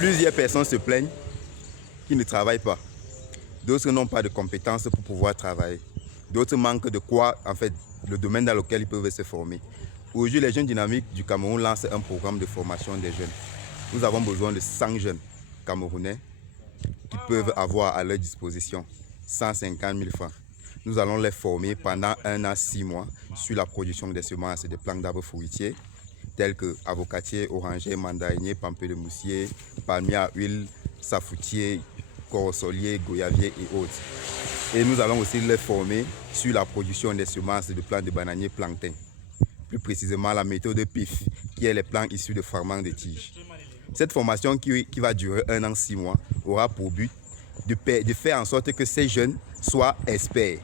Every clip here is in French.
Plusieurs personnes se plaignent qu'ils ne travaillent pas. D'autres n'ont pas de compétences pour pouvoir travailler. D'autres manquent de quoi, en fait, le domaine dans lequel ils peuvent se former. Aujourd'hui, les jeunes dynamiques du Cameroun lancent un programme de formation des jeunes. Nous avons besoin de 100 jeunes camerounais qui peuvent avoir à leur disposition 150 000 francs. Nous allons les former pendant 1 an, 6 mois sur la production des semences et des plants d'arbres fruitiers tels que avocatier, oranger, mandarinier, pamplemoussier, palmier à huile, safoutier, corossolier, goyavier et autres. Et nous allons aussi les former sur la production des semences et de plants de bananiers plantains. Plus précisément la méthode PIF, qui est les plants issus de fragments de tiges. Cette formation qui va durer 1 an, 6 mois aura pour but de faire en sorte que ces jeunes soient experts,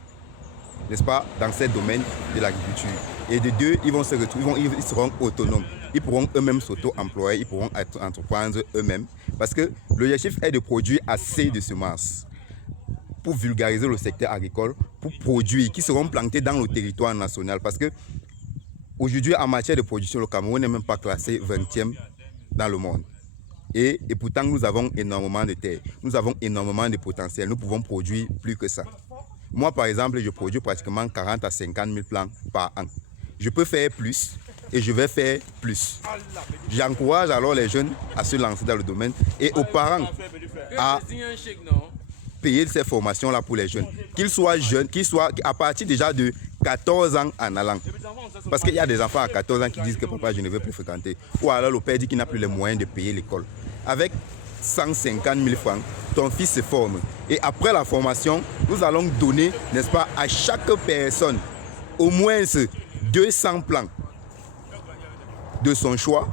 n'est-ce pas, dans ce domaine de l'agriculture. Et de deux, ils vont se retrouver, ils seront autonomes. Ils pourront eux-mêmes s'auto-employer, ils pourront entreprendre eux-mêmes. Parce que l'objectif est de produire assez de semences pour vulgariser le secteur agricole, pour produire, qui seront plantés dans le territoire national. Parce que aujourd'hui, en matière de production, le Cameroun n'est même pas classé 20e dans le monde. Et pourtant, nous avons énormément de terres, nous avons énormément de potentiel, nous pouvons produire plus que ça. Moi, par exemple, je produis pratiquement 40 à 50 000 plants par an. Je peux faire plus et je vais faire plus. J'encourage alors les jeunes à se lancer dans le domaine et aux parents à payer ces formations-là pour les jeunes. Qu'ils soient jeunes, qu'ils soient à partir déjà de 14 ans en allant. Parce qu'il y a des enfants à 14 ans qui disent que papa, je ne veux plus fréquenter. Ou alors le père dit qu'il n'a plus les moyens de payer l'école. Avec 150 000 francs, ton fils se forme. Et après la formation, nous allons donner, n'est-ce pas, à chaque personne au moins 200 plants de son choix.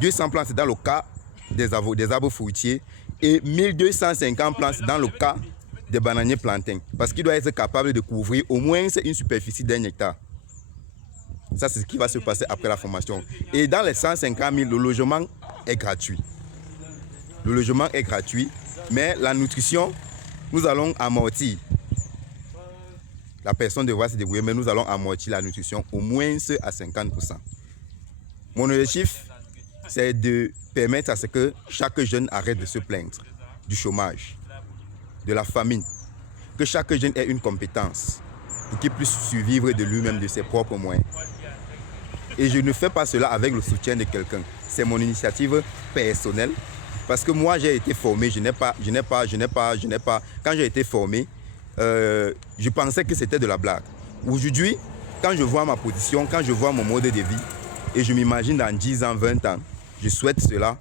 200 plants, c'est dans le cas des arbres fruitiers. Et 1250 plants, c'est dans le cas des bananiers plantains. Parce qu'il doit être capable de couvrir au moins une superficie d'1 hectare. Ça, c'est ce qui va se passer après la formation. Et dans les 150 000, le logement est gratuit. Le logement est gratuit, mais la nutrition, nous allons amortir. La personne devra se débrouiller, mais nous allons amortir la nutrition au moins à 50%. Mon objectif, c'est de permettre à ce que chaque jeune arrête de se plaindre du chômage, de la famine, que chaque jeune ait une compétence pour qu'il puisse survivre de lui-même, de ses propres moyens. Et je ne fais pas cela avec le soutien de quelqu'un. C'est mon initiative personnelle. Parce que moi, j'ai été formé, quand j'ai été formé, je pensais que c'était de la blague. Aujourd'hui, quand je vois ma position, quand je vois mon mode de vie, et je m'imagine dans 10 ans, 20 ans, je souhaite cela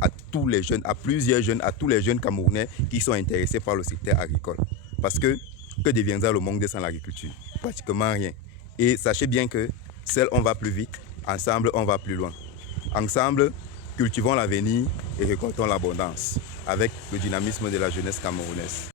à tous les jeunes, à plusieurs jeunes, à tous les jeunes Camerounais qui sont intéressés par le secteur agricole. Parce que deviendra le monde sans l'agriculture? Pratiquement rien. Et sachez bien que seul on va plus vite, ensemble on va plus loin. Ensemble, cultivons l'avenir et récoltons l'abondance avec le dynamisme de la jeunesse camerounaise.